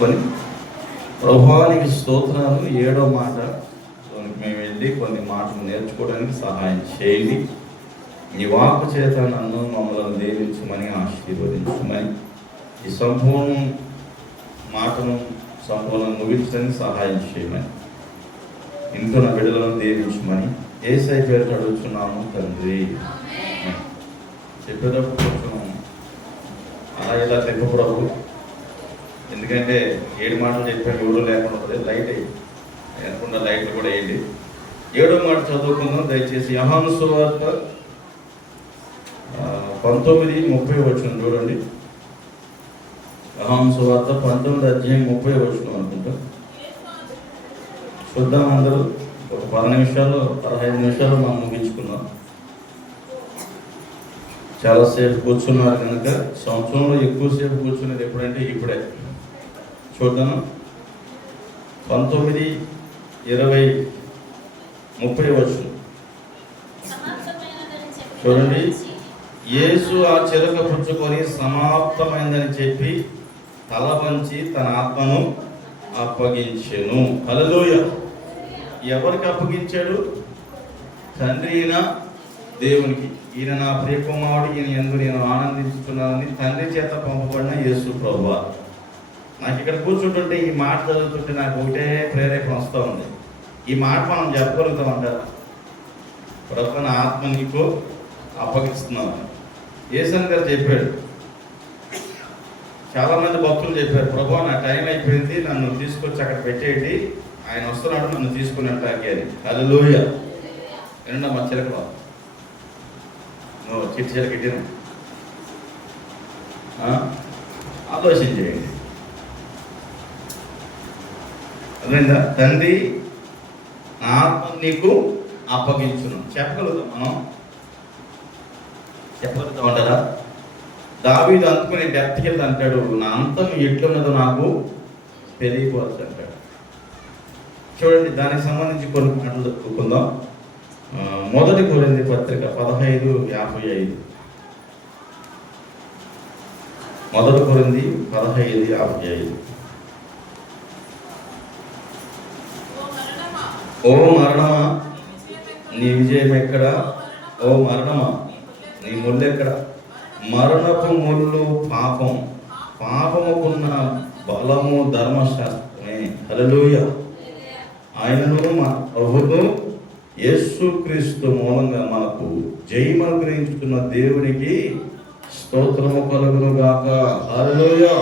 చేసుకొని ప్రభువానికి స్తోత్రాలు. 7వ మాట మేము వెళ్ళి కొన్ని మాటలు నేర్చుకోవడానికి సహాయం చేయండి. నీ వాక్కు చేత నన్ను మమ్మల్ని దీవించమని ఆశీర్వదించమని, ఈ సంపూర్ణ మాటను సంపూర్ణంగా ముగించడానికి సహాయం చేయమని, ఇంట్లో నా బిడ్డలను దీవించమని యేసయ్య పేరుతో అడుగుతున్నాము తండ్రి. చెప్పేటప్పుడు కొంచెం అలా ఇలా చెప్పకూడదు, ఎందుకంటే 7 మాటలు చెప్పాను, ఎవరు లేకుండా ఉంటుంది. లైట్ లేకుండా లైట్లు కూడా వేయండి. 7వ మాట చదువుకుందాం దయచేసి. యోహాను సువార్త 19:30 చూడండి. యోహాను సువార్త 19:30 అనుకుంటా. చూద్దాం అందరూ. ఒక 10 నిమిషాలు 15 నిమిషాలు మనం ముగించుకున్నాం. చాలాసేపు కూర్చున్నారు కనుక సంవత్సరంలో ఎక్కువసేపు కూర్చునేది ఎప్పుడంటే ఇప్పుడే. చూద్దాం. 19, 20, 30 చూడండి. యేసు ఆ చిలక పుచ్చుకొని సమాప్తమైందని చెప్పి తల వంచి తన ఆత్మను అప్పగించెను. హల్లెలూయా. ఎవరికి అప్పగించాడు? తండ్రి అయిన దేవునికి. ఈయన నా ప్రియకుమారుడు, ఈయన యందు నేను ఆనందించుతున్నానని తండ్రి చేత పంపబడిన యేసు ప్రభువా. నాకు ఇక్కడ కూర్చుంటుంటే ఈ మాట చదువుతుంటే నాకు ఒకటే ప్రేరేపణ వస్తూ ఉంది. ఈ మాట మనం చెప్పగలుగుతామంటారా? ప్రభు నా ఆత్మ నీకు అప్పగిస్తున్నాను. యేసన్ గారు చెప్పాడు. చాలామంది భక్తులు చెప్పారు, ప్రభు నా టైం అయిపోయింది, నన్ను తీసుకొచ్చి అక్కడ పెట్టేయండి, ఆయన వస్తున్నాడు, నన్ను తీసుకుని అంటాకి అని. హల్లెలూయా. వినండి మా చిలకలో చిట్టి చిలకెట్టిన ఆలోచన చేయండి. అర్థమైందా? తండ్రి నా ఆత్మ నీకు అప్పగించును. చెప్పగలుగుతాం మనం? చెప్పగలుగుతాం అంటారా? దావీదు అందుకుని డెప్త్కి వెళ్తే అంటాడు, నా అంతం ఎట్లున్నదో నాకు తెలియకపోవచ్చు అంటాడు. చూడండి, దానికి సంబంధించి కొన్ని మాటలు చెప్పుకుందాం. 1 కొరింథీ పత్రిక 15:55. 1 కొరింథీ 15:55. ఓ మరణమా నీ విజయం ఎక్కడా? ఓ మరణమా నీ ముళ్ళు ఎక్కడ? మరణపు ముళ్ళు పాపం, పాపముకున్న బలము ధర్మశాస్త్రమే. హల్లెలూయా. ఆయనను మా ప్రభువు యేసుక్రీస్తు మూలంగా మనకు జయము అనుగ్రహించుతున్న దేవునికి స్తోత్రము కలుగును గాక. హల్లెలూయా.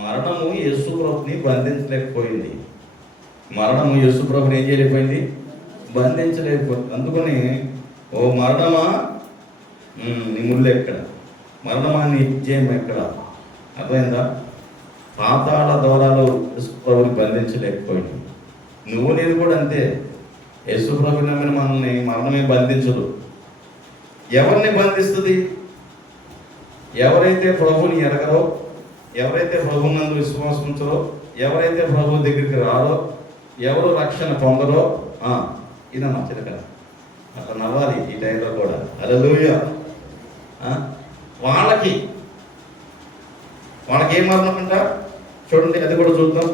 మరణము యేసు ప్రభుని బంధించలేకపోయింది. మరణము యేసు ప్రభుని ఏం చేయలేకపోయింది? బంధించలేకపోయింది. అందుకని ఓ మరణమా నీ ముళ్ళు ఎక్కడ? మరణమా నీ విజయం ఎక్కడ? అర్థమైందా? పాతాళ ద్వారాలు యేసు ప్రభుని బంధించలేకపోయింది. నువ్వు నేను కూడా అంతే. యేసు ప్రభుని నమ్మిన మనల్ని మరణమే బంధించదు. ఎవరిని బంధిస్తుంది? ఎవరైతే ప్రభుని ఎరగరో, ఎవరైతే ప్రభు నందు విశ్వాసం ఉంచరో, ఎవరైతే ప్రభు దగ్గరికి రారో, ఎవరు రక్షణ పొందరో. ఇదమ్మా చిలక అట్లా నవ్వాలి ఈ టైంలో కూడా. హల్లెలూయా. వాళ్ళకి ఏం మరణం అంట? చూడండి, అది కూడా చూద్దాం.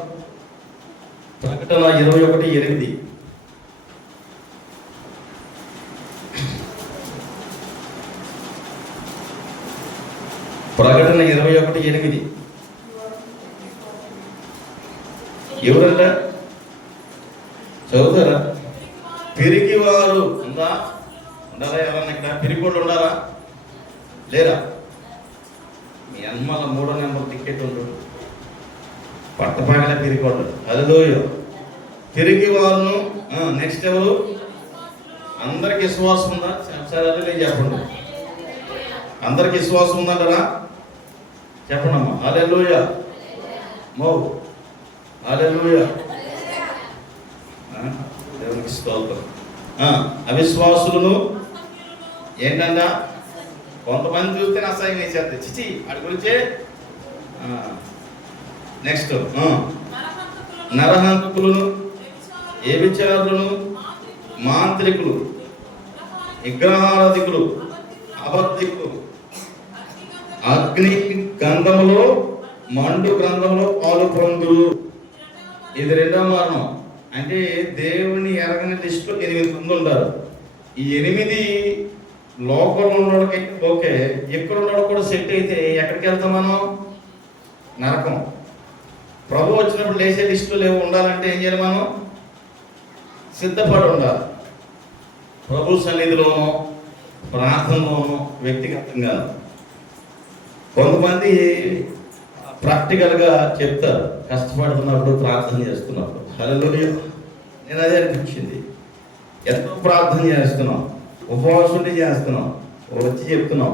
ప్రకటన 21:8. ప్రకటన 21:8. ఎవరంట? చదువుతారా? పిరికివారు ఉందా? ఉండాలా? ఎవరన్నా ఇక్కడ పిరికోళ్ళు ఉండాలా? లేరా? మీ అమ్మల 3వ నెంబర్ టికెట్ ఉంటాడు, పట్టపాగల పిరికోళ్ళు. హల్లెలూయా. పిరికివారును. నెక్స్ట్ ఎవరు? అందరికి విశ్వాసం ఉందా? సరే అదే చెప్పండి. అందరికి విశ్వాసం ఉందంటారా? చెప్పండి అమ్మా. హల్లెలూయా. మో హల్లెలూయా. దేవునికి స్తోత్రం. అవిశ్వాసులను ఏంటంట? కొంతమంది చూస్తే అసహ్యం వేసేస్తే చిచి వాడి గురించే. నెక్స్ట్ నరహంతకులను, వ్యభిచారులను, మాంత్రికులు, విగ్రహారాధికులు, అబద్ధికులు, అగ్ని గంధములో మండు గ్రంథంలో పాలు పొందిన పొందురు. ఇది రెండవ మరణం. అంటే దేవుని ఎరగని లిస్టులో 8 మంది ఉంటారు. ఈ 8 లోకంలో ఉన్నోడికైతే ఓకే, ఎక్కడ ఉన్నాడు కూడా సెట్ అయితే ఎక్కడికి వెళ్తాం మనం? నరకం. ప్రభు వచ్చినప్పుడు లేచే లిస్టులో లేవు ఉండాలంటే ఏం చేయాలి? మనం సిద్ధపడి ఉండాలి. ప్రభు సన్నిధిలోనూ ప్రార్థనలోనూ వ్యక్తిగతంగా. కొంతమంది ప్రాక్టికల్గా చెప్తారు కష్టపడుతున్నప్పుడు ప్రార్థన చేస్తున్నప్పుడు. హల్లెలూయా. నేను అదే అనిపించింది. ఎంతో ప్రార్థన చేస్తున్నాం, ఉపవాసం ఉండి చేస్తున్నాం, వచ్చి చెప్తున్నాం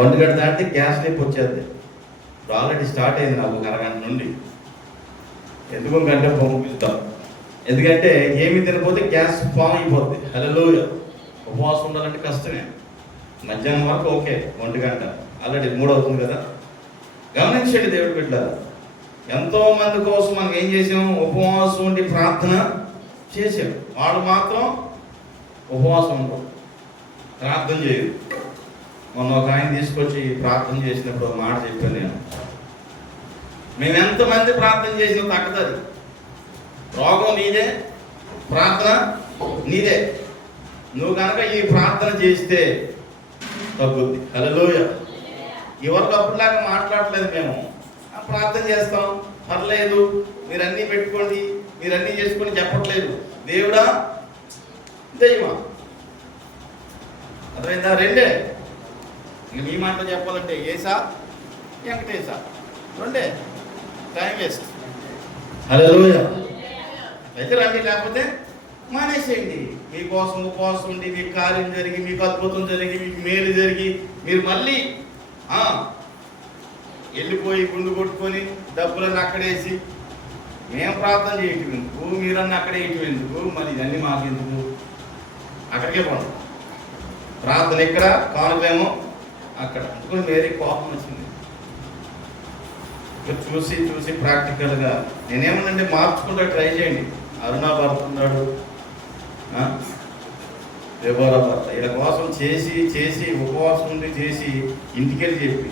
1 గంట దాటితే గ్యాస్ నొప్పి వచ్చేది. ఇప్పుడు ఆల్రెడీ స్టార్ట్ అయింది నాకు 1 అరగంట నుండి. ఎందుకు గంట పంపిస్తాం, ఎందుకంటే ఏమి తినకపోతే గ్యాస్ ఫామ్ అయిపోద్ది. హల్లెలూయా. ఉపవాసం ఉండాలంటే కష్టమే. మధ్యాహ్నం వరకు ఓకే, 1 గంట ఆల్రెడీ 3 అవుతుంది కదా. గమనించండి దేవుడి బిడ్డ, ఎంతో మంది కోసం మనం ఏం చేసాం? ఉపవాసం ఉండి ప్రార్థన చేసాం. వాడు మాత్రం ఉపవాసం ఉండవు, ప్రార్థన చేయరు. మొన్న ఒక ఆయన తీసుకొచ్చి ప్రార్థన చేసినప్పుడు ఒక మాట చెప్పాను నేను. మేము ఎంతమంది ప్రార్థన చేసినా తగ్గదు. రోగం నీదే, ప్రార్థన నీదే. నువ్వు కనుక ఈ ప్రార్థన చేస్తే తగ్గుద్ది. హల్లెలూయా. ఎవరికప్పుడులాగా మాట్లాడలేదు. మేము ప్రార్థన చేస్తాం, పర్లేదు, మీరన్నీ పెట్టుకోండి, మీరన్నీ చేసుకొని చెప్పట్లేదు. దేవుడా దైవమా? అర్థమైందా? రెండే. ఇంక మీ మాట చెప్పాలంటే ఏసా వెంకటేశా, రెండే. Time waste. హల్లెలూయా. అయితే రండి, లేకపోతే మానేసేయండి. మీకోసం ఉపవాసం ఉండి మీకు కార్యం జరిగి, మీకు అద్భుతం జరిగి, మీకు మేలు జరిగి, మీరు మళ్ళీ వెళ్ళిపోయి గుండు కొట్టుకొని డబ్బులన్నీ అక్కడేసి మేము ప్రార్థన చేయటం ఎందుకు, మీరన్నీ అక్కడే వేయటం ఎందుకు, మరి ఇవన్నీ మాకు ఎందుకు? అక్కడికే పోండి. ప్రార్థన ఇక్కడ, కానుకలేమో అక్కడ. అందుకని వేరే కోపం వచ్చింది. చూసి చూసి ప్రాక్టికల్గా నేనేమనంటే మార్చుకుంటా ట్రై చేయండి. అరుణా భర్త ఉన్నాడు, దేవోరా భర్త, వీళ్ళ కోసం చేసి చేసి ఉపవాసం ఉండి చేసి ఇంటికెళ్ళి చెప్పి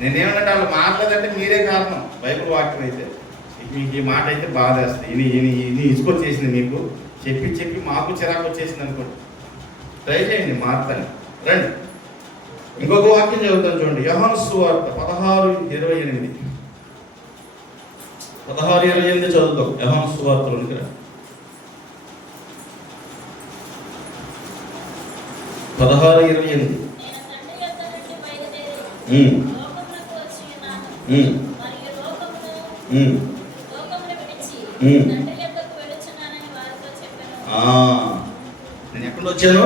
నేనేమనంటే వాళ్ళు మాట్లాడంటే మీరే కారణం. బైబిల్ వాక్యం అయితే మీకు ఈ మాట అయితే బాధ వేస్తుంది. ఇది ఇసుకొచ్చేసింది మీకు, చెప్పి చెప్పి మాకు చిరాకు వచ్చేసింది అనుకోండి. ట్రై చేయండి, మారుతాను. రండి, ఇంకొక వాక్యం చదువుతాను చూడండి. యోహాను సువార్త 16:28. 16:28 చదువుతాం. యోహాను సువార్తలోనికి రండి. 16:28. నేను ఎక్కడ వచ్చాను?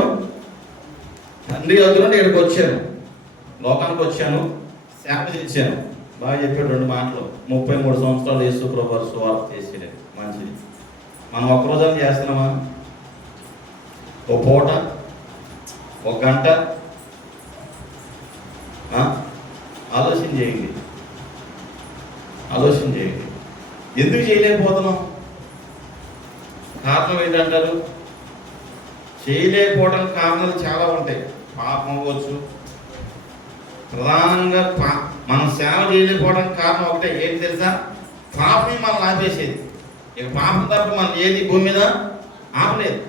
తండ్రి వద్ద నుండి ఇక్కడికి వచ్చాను, లోకానికి వచ్చాను, సేవ చేశాను. బాగా చెప్పాడు 2 మాటలు. 33 సంవత్సరాలు యేసు ప్రభువు సువార్త చేసేది. మంచిది. మనం ఒక్కరోజు చేస్తున్నామా? ఒక పూట, ఒక గంట ఆలోచన చేయండి. ఆలోచన చేయండి. ఎందుకు చేయలేకపోతున్నాం? కారణం ఏంటంటారు? చేయలేకపోవడానికి కారణాలు చాలా ఉంటాయి. పాపం అవ్వచ్చు. ప్రధానంగా మనం సేవ చేయలేకపోవడానికి కారణం ఒకటే. ఏంటి తెలుసా? పాపమే మనం ఆపేసేది. ఇక పాపం తప్ప మనం ఏది భూమి మీద ఆపలేదు.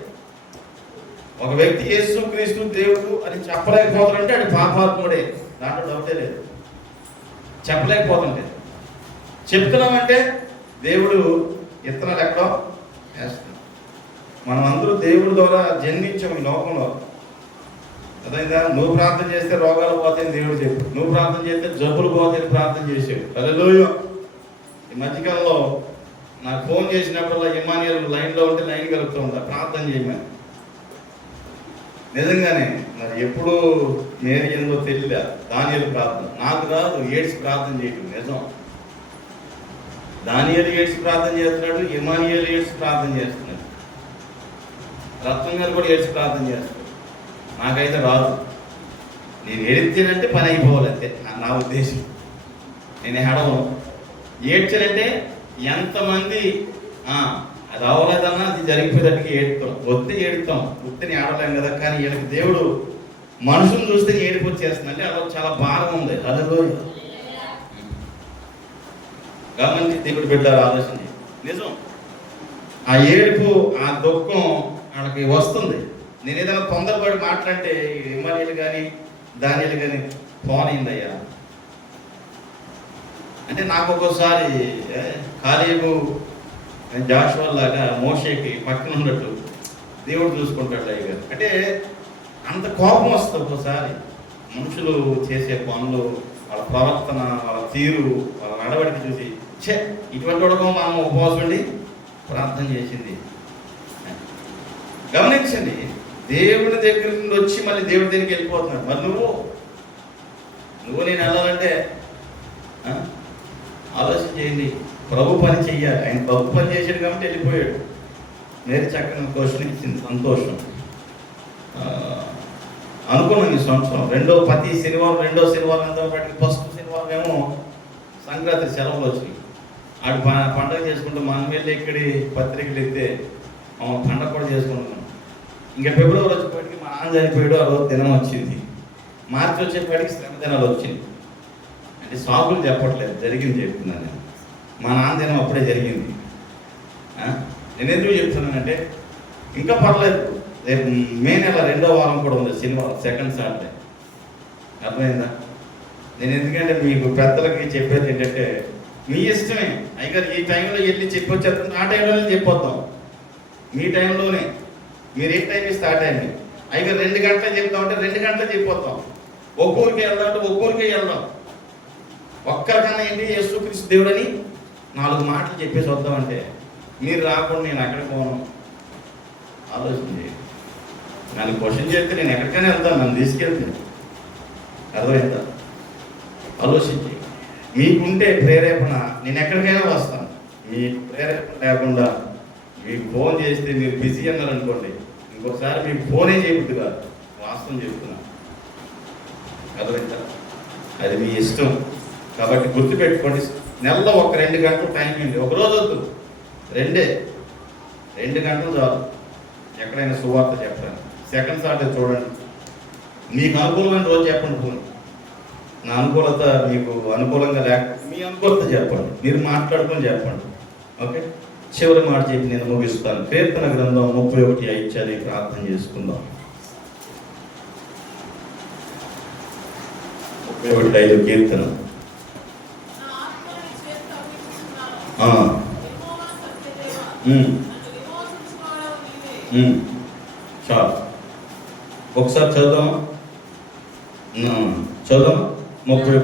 ఒక వ్యక్తి యేసు క్రీస్తు దేవుడు అని చెప్పలేకపోతాడంటే అది పాపాత్ముడే, దాంట్లో డౌటే లేదు. చెప్పలేకపోతుంటే చెప్తున్నామంటే దేవుడు ఇత్తనాలు ఎక్కడో వేస్తున్నాం. మనం అందరూ దేవుడి ద్వారా జన్మించాము ఈ లోకంలో. అదైందా? నువ్వు ప్రార్థన చేస్తే రోగాలు పోతాయని దేవుడు చెప్పు, నువ్వు ప్రార్థన చేస్తే జబ్బులు పోతాయని ప్రార్థన చేసావు. హల్లెలూయా. ఈ మధ్యకాలంలో నాకు ఫోన్ చేసినప్పుడల్లా ఇమానియల్ లైన్లో ఉంటే లైన్ కలుపుతూ ఉంటా, ప్రార్థన చేయమని. నిజంగానే మరి ఎప్పుడు నేను ఏందో తెలియలే. దానియేలు ప్రార్థన నాకు రాదు, ఏడ్చి ప్రార్థన చేయటం నిజం. దానియేలు ఏడ్చి ప్రార్థన చేస్తున్నాడు, ఇమానియల్ ఏడ్చి ప్రార్థన చేస్తున్నాడు, రత్నం గారు కూడా ఏడ్చి ప్రార్థన చేస్తాడు. నాకైతే రాదు. నేను ఏడితేనంటే పని అయిపోవాలి అంతే నా ఉద్దేశం. నేను ఏడవను. ఏడ్చాలంటే ఎంతమంది అది అవ్వలేదన్నా అది జరిగిపోయేటట్టుగా ఏడుతాం. వస్తే ఏడుతాం, వస్తే ఏడలేం కదా. కానీ వీళ్ళకి దేవుడు మనుషులు చూస్తే ఏడిపోయి చేస్తుందంటే అలా చాలా భారం ఉంది. హల్లెలూయా. గమనించి దేవుడు బిడ్డలారా ఆలోచించి, నిజం ఆ ఏడుపు ఆ దుఃఖం వాళ్ళకి వస్తుంది. నేను ఏదైనా తొందరపడి మాట్లాడితే ఇమానీయులు కానీ దానిలు కానీ ఫోన్ అయిందయ్యా అంటే నాకు ఒక్కోసారి కాలేబు జాషువా లాగా మోషేకి పక్కన ఉన్నట్టు దేవుడు చూసుకుంటాడు అయ్య గారు. అంటే అంత కోపం వస్తుంది ఒక్కోసారి మనుషులు చేసే పనులు, వాళ్ళ ప్రవర్తన, వాళ్ళ తీరు, వాళ్ళ నడవడికి చూసి ఇటువంటి వాడుకో మనం ఉపవాసం ఉండి ప్రార్థన చేసింది. గమనించండి, దేవుడి దగ్గర నుండి వచ్చి మళ్ళీ దేవుడి దగ్గరికి వెళ్ళిపోతున్నాడు. మరి నువ్వు నేను వెళ్ళాలంటే ఆలోచన చేయండి. ప్రభు పని చెయ్యాలి. ఆయన ప్రభు పని చేశాడు కాబట్టి వెళ్ళిపోయాడు. నేను చక్కని క్వశ్చన్ ఇచ్చింది, సంతోషం. అనుకున్నాను ఈ సంవత్సరం ప్రతి శనివారం రెండో శనివారం ఎంతో బట్టి ఫస్ట్ శనివారం ఏమో సంక్రాంతి సెలవులు వచ్చినాయి. ఆడు పండుగ చేసుకుంటూ మనం వెళ్ళి ఇక్కడి పత్రికలు ఎత్తే పండగ కూడా చేసుకుంటున్నాం. ఇంకా ఫిబ్రవరి వచ్చేప్పటికి మా నాన్న చనిపోయాడు, ఆ రోజు దినం వచ్చింది. మార్చి వచ్చేప్పటికి శ్రమ దినాలు వచ్చింది. అంటే సాకులు చెప్పట్లేదు, జరిగింది చెప్తున్నాను నేను. మా నాన్న దినం అప్పుడే జరిగింది. నేను ఎందుకు చెప్తున్నానంటే ఇంకా పర్లేదు, రేపు మే నెల 2వ వారం కూడా ఉంది, శనివారం, సెకండ్ సాటర్డే. అర్థమైందా? నేను ఎందుకంటే మీకు పెద్దలకి చెప్పేది ఏంటంటే మీ ఇష్టమే. అయ్యగారు ఈ టైంలో వెళ్ళి చెప్పొచ్చారు, ఆ టైంలోనే చెప్పొద్దాం. మీ టైంలోనే మీరు ఏ టైం ఇస్తే ఆ టైం. అయ్యగారు 2 గంటలు చెప్తామంటే 2 గంటలు చెప్పొద్దాం. ఒక్కూరికి వెళ్దాం అంటే ఒక్కూరికే వెళ్దాం. ఒక్కరికన్నా ఏంటి యేసుక్రీస్తు దేవుడని 4 మాటలు చెప్పేసి వద్దామంటే మీరు రాకుండా నేను అక్కడికి పోను. ఆలోచించి నన్ను క్వశ్చన్ చేస్తే నేను ఎక్కడికైనా వెళ్తాను, నన్ను తీసుకెళ్తే. అర్థమైందా? ఆలోచించి మీకుంటే ప్రేరేపణ నేను ఎక్కడికైనా వస్తాను. మీకు ప్రేరేపణ లేకుండా మీకు ఫోన్ చేస్తే మీరు బిజీ అన్నారనుకోండి, ఇంకొకసారి మీకు ఫోనే చేయబుద్ది కాదు. వాస్తవం చెప్తున్నా. అర్థమైందా? అది మీ ఇష్టం. కాబట్టి గుర్తుపెట్టుకోండి, నెలలో ఒక 2 గంటలు టైం ఇవ్వండి. ఒకరోజు వద్దు, 2 గంటలు చాలు. ఎక్కడైనా సువార్త చెప్పండి. సెకండ్ సాటర్డే చూడండి. మీకు అనుకూలమైన రోజు చెప్పండి. ఫోన్ నా అనుకూలత మీకు అనుకూలంగా లేకపోతే మీ అనుకూలత చెప్పండి, మీరు మాట్లాడుకొని చెప్పండి. ఓకే, చివరి మాట చెప్పి నేను ముగిస్తాను. కీర్తన గ్రంథం 31:5 చదివి ప్రార్థన చేసుకుందాం. 31:5 కీర్తన. చాలు, ఒకసారి చదువుదాం. చదువుదాం 30.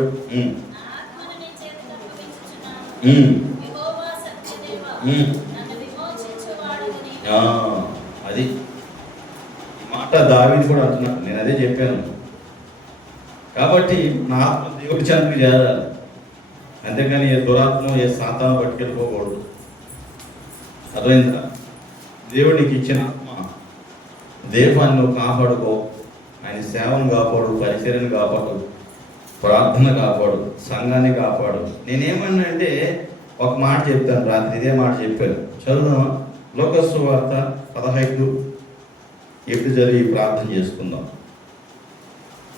అది ఈ మాట దావీదు కూడా అంటున్నాడు. నేను అదే చెప్పాను. కాబట్టి నా ఆత్మ దేవుడి చెంతకు చేరాలి, అంతేగాని ఏ దురాత్మ ఏ సాతాను పట్టుకెళ్ళిపోకూడదు. అర్థమైందా? దేవుడికి ఇచ్చిన ఆత్మ, దేవాన్ని నువ్వు కాపాడుకో. ఆయన సేవను కాపాడు, పరిచర్యను కాపాడు, ప్రార్థన కాపాడు, సంఘాన్ని కాపాడు. నేనేమన్నా అంటే ఒక మాట చెప్తాను. రాత్రి ఇదే మాట చెప్పాను. చదువుదామా? లోకా సువార్త 15 ఎప్పుడు జరిగి ప్రార్థన చేసుకుందాం.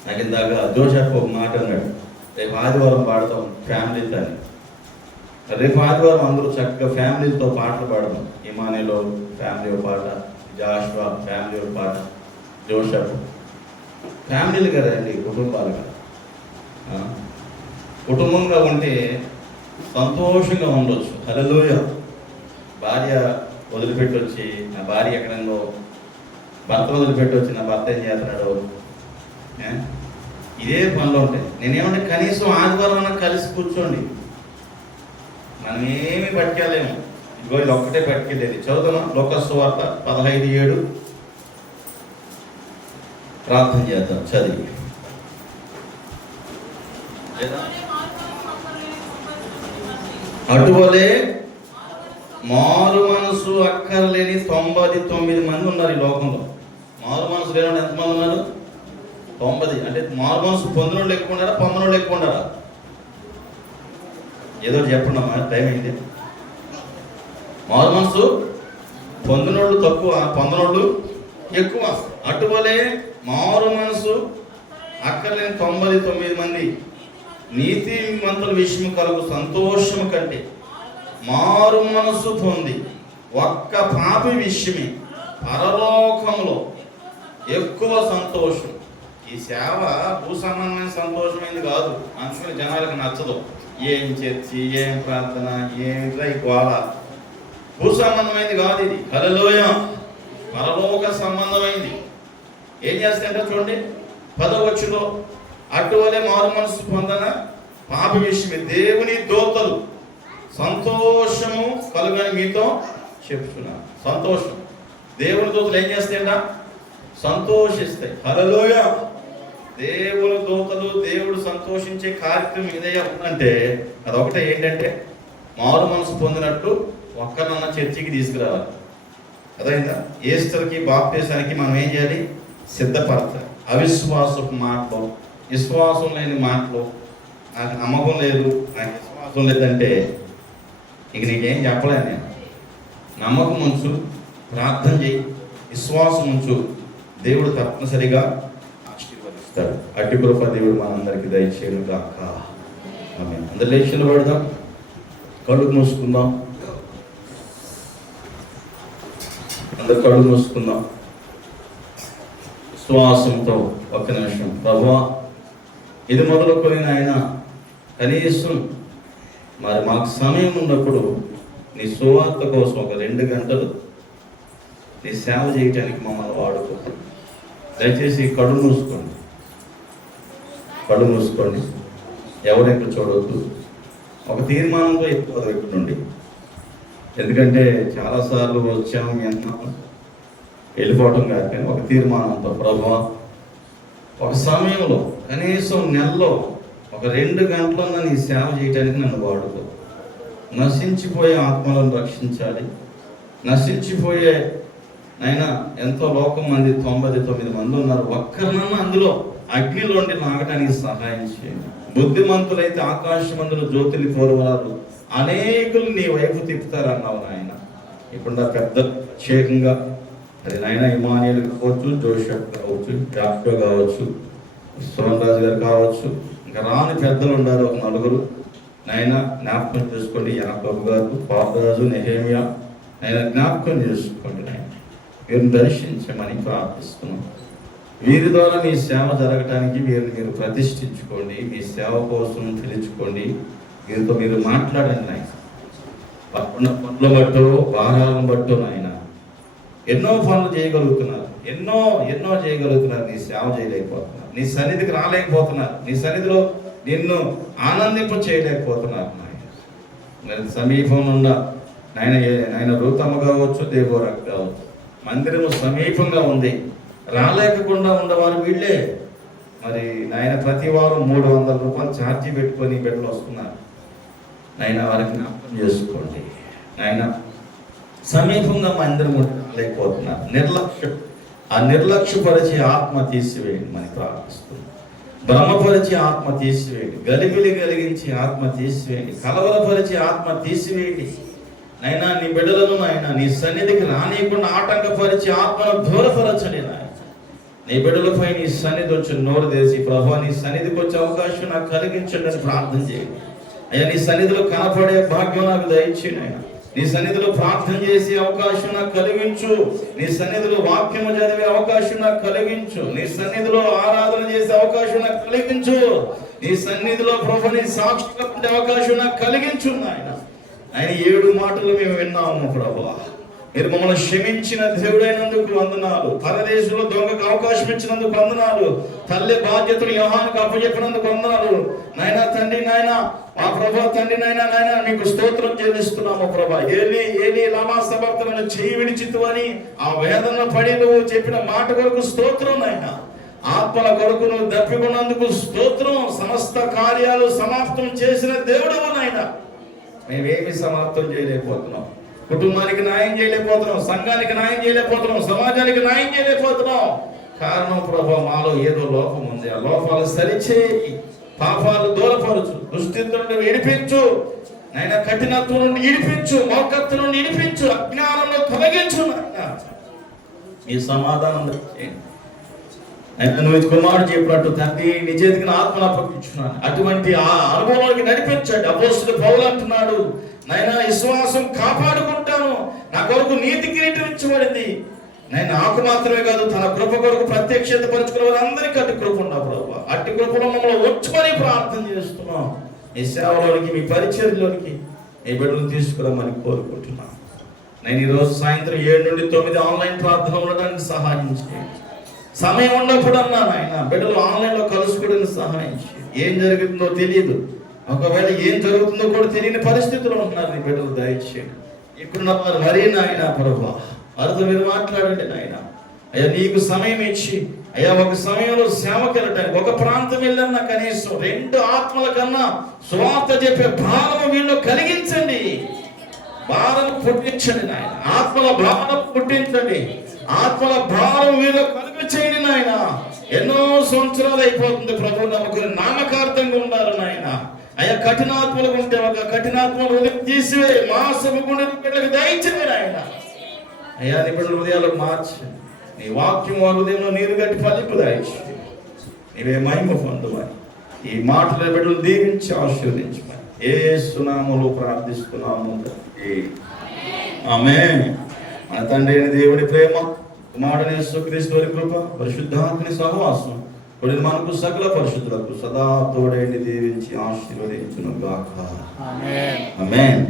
నాకు ఇందాక జోసెఫ్ ఒక మాట అన్నాడు, రేపు ఆదివారం పాడతాం ఫ్యామిలీతో అని. రేపు ఆదివారం అందరూ చక్కగా ఫ్యామిలీతో పాటలు పాడదాం. ఇమానిలో ఫ్యామిలీ ఒక పాట, జాషువా ఫ్యామిలీ ఒక పాట, జోసెఫ్ ఫ్యామిలీలు కదండి, కుటుంబాలుగా. కుటుంబంగా ఉంటే సంతోషంగా ఉండొచ్చు. హల్లెలూయా. భార్య వదిలిపెట్టి వచ్చి నా భార్య ఎక్కడో, భర్త వదిలిపెట్టి వచ్చి నా భర్త ఏం చేస్తున్నాడు, ఇదే పనులు ఉంటాయి. నేనేమంటే కనీసం ఆదివారం అన్నా కలిసి కూర్చోండి. మనం ఏమి పట్టుకెళ్ళలేము. ఇదిగో ఇది ఒక్కటే పట్టుకెళ్ళేది. చదువుదామా? లోకా సువార్త 15:7 ప్రార్థన చేద్దాం చదివి. అటువలే మారు మనసు అక్కర్లేని 99 మంది ఉన్నారు ఈ లోకంలో. మారు మనసు లేని ఎంతమంది ఉన్నారు? 90. అంటే మారు మనసు పొందిన వాళ్ళు ఎక్కువ ఉన్నారా, పొందిన వాళ్ళు ఎక్కువ ఉన్నారా? ఏదో చెప్పండి అమ్మా, టైం అయింది. మారు మనసు పొందినోళ్ళు తక్కువ, పొందినోళ్ళు ఎక్కువ. అటువలే మారు మనసు అక్కర్లేని 99 మంది నీతిమంతుల విషయం కలుగు సంతోషము కంటే మారు మనసు పొంది ఒక్క పాపి విషయమే పరలోకంలో ఎక్కువ సంతోషం. ఈ సేవ భూ సంబంధమైన సంతోషమైంది కాదు. అందుకని జనాలకు నచ్చదు. ఏం చర్చి, ఏం ప్రార్థన, ఏమిట్లా ఈ గోళ. భూ సంబంధమైంది కాదు ఇది. హల్లెలూయా. పరలోక సంబంధమైంది. ఏం చేస్తాయంటే చూడండి 10వ వచనంలో, అటువలే మారు మనసు పొందన పాపి విషయమే దేవుని దూతలు సంతోషము కలుగని మీతో చెప్తున్నా. సంతోషం. దేవుని దూతలు ఏం చేస్తాయంట? సంతోషిస్తాయి. హల్లెలూయా. దేవుని దూతలు, దేవుడు సంతోషించే కార్యక్రమం ఏదైనా ఉందంటే అదొకటే, ఏంటంటే మారు మనసు పొందినట్టు ఒక్కరన్నా చర్చికి తీసుకురావాలి. అదైందా? ఈస్టర్కి బాప్టిజానికి మనం ఏం చేయాలి? సిద్ధపడతారు. అవిశ్వాసపు మాటలు, విశ్వాసం లేని మాటలు, నాకు నమ్మకం లేదు, నాకు విశ్వాసం లేదంటే ఇక నీకేం చెప్పలేను నేను. నమ్మకం ఉంచు, ప్రార్థన చేయి, విశ్వాసం ఉంచు, దేవుడు తప్పనిసరిగా ఆశీర్వదిస్తాడు. అట్టి కృప దేవుడు మనందరికీ దయచేయను గాక. ఆమేన్. అందరు లేచి నిలబడదాం, కళ్ళు మూసుకుందాం. అందరు కళ్ళు మూసుకుందాం. విశ్వాసంతో ఒక్క నిమిషం, ప్రభువా ఇది మొదలుకొని ఆయన కనీసం మరి మాకు సమయం ఉన్నప్పుడు నీ సువార్త కోసం ఒక 2 గంటలు నీ సేవ చేయటానికి మమ్మల్ని వాడుకో. దయచేసి కళ్ళు మూసుకోండి, కళ్ళు మూసుకోండి. ఎవరెక్కడ చూడవద్దు. ఒక తీర్మానంతో ఎక్కువ ఇక్కడ నుండి. ఎందుకంటే చాలాసార్లు వచ్చాము, విన్నాము, వెళ్ళిపోవటం కాక ఒక తీర్మానంతో, ప్రభువా ఒక సమయంలో కనీసం నెలలో ఒక 2 గంటలన్నా నీ సేవ చేయడానికి నన్ను వాడుకో. నశించిపోయే ఆత్మలను రక్షించాలి. నశించిపోయే నైనా ఎంతో లోకం మంది 99 మంది ఉన్నారు. ఒక్కరినన్నా అందులో అగ్నిలోండి నాగటానికి సహాయం చేయండి. బుద్ధిమంతులైతే ఆకాశమందులు జ్యోతులు కోరవారు అనేకులు నీ వైపు తిప్పుతారన్నావు నాయన. ఇప్పుడు నా పెద్ద ప్రత్యేకంగా అది నాయన ఇమానియల్ కావచ్చు, జోషఫ్ కావచ్చు, జాఫ్టో కావచ్చు, సోమన్ రాజు గారు కావచ్చు, ఇంకా రాని పెద్దలు ఉన్నారు ఒక 4. నాయన జ్ఞాపకం చేసుకోండి. యాకోబు గారు, పాపరాజు, నెహేమియా, నాయన జ్ఞాపకం చేసుకోండి. నాయన వీరిని దర్శించమని ప్రార్థిస్తున్నాం. వీరి ద్వారా మీ సేవ జరగటానికి వీరిని మీరు ప్రతిష్ఠించుకోండి. మీ సేవ కోసం పిలుచుకోండి. వీరితో మీరు మాట్లాడండి నాయన. పనుల బట్టో, భారాలను బట్టో నాయన ఎన్నో పనులు చేయగలుగుతున్నారు, ఎన్నో చేయగలుగుతున్నారు. నీ సేవ చేయలేకపోతున్నారు, నీ సన్నిధికి రాలేకపోతున్నారు, నీ సన్నిధిలో నిన్ను ఆనందింప చేయలేకపోతున్నారు నాయన. మరి సమీపంలో ఉన్న నాయన రూతమ్మ కావచ్చు, దేవోరక్ కావచ్చు, మందిరము సమీపంగా ఉంది. రాలేకుండా ఉన్నవారు వీళ్ళే. మరి నాయన ప్రతి వారం 300 రూపాయలు ఛార్జీ పెట్టుకొని బిడ్డలు వస్తున్నారు. నాయన వారికి జ్ఞాపకం చేసుకోండి. నాయన సమీపంగా మందిరం రాలేకపోతున్నారు. ఆ నిర్లక్ష్యపరిచే ఆత్మ తీసివేయండి మని ప్రార్థిస్తుంది. భ్రమపరిచే ఆత్మ తీసివేయండి. గలిబిలి కలిగించే ఆత్మ తీసివేయండి. కలవరపరిచే ఆత్మ తీసివేయండి. నైనా నీ బిడ్డలను నాయన నీ సన్నిధికి రానియకుండా ఆటంకపరిచే ఆత్మను దూరపరచండి నాయన. నీ బిడ్డలపై నీ సన్నిధి వచ్చి నోరు తెరిచి, ప్రభువా నీ సన్నిధికి వచ్చే అవకాశం నాకు కలిగించండి అని ప్రార్థన చేయండి. అయ్యా నీ సన్నిధిలో కనపడే భాగ్యం నాకు దయచేయండి ఆయన. నీ సన్నిధిలో ప్రార్థన చేసే అవకాశం నాకు కలిగించు. నీ సన్నిధిలో వాక్యము చదివే అవకాశం నాకు కలిగించు. నీ సన్నిధిలో ఆరాధన చేసే అవకాశం నాకు కలిగించు. నీ సన్నిధిలో ప్రభుని సాక్షిగా ఉండే అవకాశం నాకు కలిగించు ఆయన. ఆయన 7 మాటలు మేము విన్నాము. ప్రభువా మీరు మమ్మల్ని క్షమించిన దేవుడైనందుకు వందనాలు. పరదేశంలో దొంగకు అవకాశం ఇచ్చినందుకు వందనాలు. తల్లి బాధ్యతలు యోహానుకు అప్పచెప్పినందుకు వందనాలు. నాయన తండ్రి, నాయన మా ప్రభా తండ్రి, నాయన మీకు స్తోత్రం చెల్లిస్తున్నాము. ప్రభా ఏలి లామా సబక్తలను చేయి విడిచితు అని ఆ వేదన పడి నువ్వు చెప్పిన మాట కొరకు స్తోత్రం. నాయన ఆత్మల కొరకు నువ్వు దప్పికొన్నందుకు స్తోత్రం. సమస్త కార్యాలు సమాప్తం చేసిన దేవుడవు నాయన. మేమేమి సమాప్తం చేయలేకపోతున్నాం. కుటుంబానికి న్యాయం చేయలేకపోతున్నాం, సంఘానికి న్యాయం చేయలేకపోతున్నాం, సమాజానికి న్యాయం చేయలేకపోతున్నాం. కారణం ప్రభా మాలో ఏదో లోపం ఉంది. ఆ లోపాలు సరిచేయి, పాపాలు దూరపరచు, దుస్థితి నుండి విడిపించు, నాయన కఠినత్వం నుండి విడిపించు, మౌకత్వం నుండి విడిపించు, అజ్ఞానంలో తొలగించు. ఈ సమాధానం నువ్వు కుమారుడు చెప్పినట్టు తండ్రి నీ చేతికి ఆత్మను అప్పగించున్నాను. అటువంటి ఆ అనుభవంలోకి నడిపించండి. అపోస్తలుడు పౌలు అంటున్నాడు, నాయనా విశ్వాసం కాపాడుకుంటాను, నా కొరకు నీతి కిరీటం ఇచ్చబడింది. నేను నాకు మాత్రమే కాదు, తన కృప కొరకు ప్రత్యక్షత పరుచుకున్న వారందరికీ అట్టి కృప ఉండవు ప్రభు. అట్టి కృపలో మమ్మల్ని వచ్చుకొని ప్రార్థన చేస్తున్నాం. మీ సేవలోనికి, మీ పరిచర్లోనికి మీ బిడ్డలు తీసుకురామని కోరుకుంటున్నాను. నేను ఈరోజు సాయంత్రం 7 నుండి 9 ఆన్లైన్ ప్రార్థన ఉండడానికి సహాయం చేయండి. సమయం ఉన్నప్పుడు అన్నా నాయన బిడ్డలు ఆన్లైన్లో కలుసుకోవడానికి సహాయం చేయండి. ఏం జరుగుతుందో తెలియదు, ఒకవేళ ఏం జరుగుతుందో కూడా తెలియని పరిస్థితుల్లో ఉంటున్నారు. నీ బిడ్డలు దయచేయండి. ఇక్కడున్న వారు మరీ నాయన ప్రభు వారితో మీరు మాట్లాడండి నాయన. అయ్యా నీకు సమయం ఇచ్చి, అయ్యా ఒక సమయంలో సేవకి వెళ్ళటానికి ఒక ప్రాంతం వెళ్ళన్నా కనీసం 2 ఆత్మల కన్నా సువార్త చెప్పే భారం వీళ్ళు కలిగించండి. భారం పుట్టించండి నాయన, ఆత్మల భారం పుట్టించండి. ఆత్మల భారం వీళ్ళు కలుగు చేయండి నాయన. ఎన్నో సంవత్సరాలు అయిపోతుంది ప్రభు నమ్మకం నామకార్థంగా ఉన్నారు నాయన. అయ్యా కఠినాత్మలు ఉంటే ఒక కఠినాత్మలు తీసివే, మాసము గుండె బిడ్డలకు దయచేయండి నాయన. అయ్యా నీ బిడ్డల హృదయాలకు మార్చి, నీ వాక్యం వారి హృదయంలో నీరు గట్టి ఫలింపు దయచేయండి. నీవే మహిమ పొందుమని ఈ మాటల బిడ్డలు దీవించి ఆశీర్వదించమని యేసు నామములో ప్రార్థిస్తున్నాము. ఆమేన్. మన తండ్రి అయిన దేవుని ప్రేమ, కుమారుడైన యేసుక్రీస్తు వారి కృప, పరిశుద్ధాత్మని సహవాసం ఇప్పుడు మనకు సకల పరిశుద్ధులకు సదా తోడైండి దీవించి ఆశీర్వదించును గాక. ఆమేన్. ఆమేన్.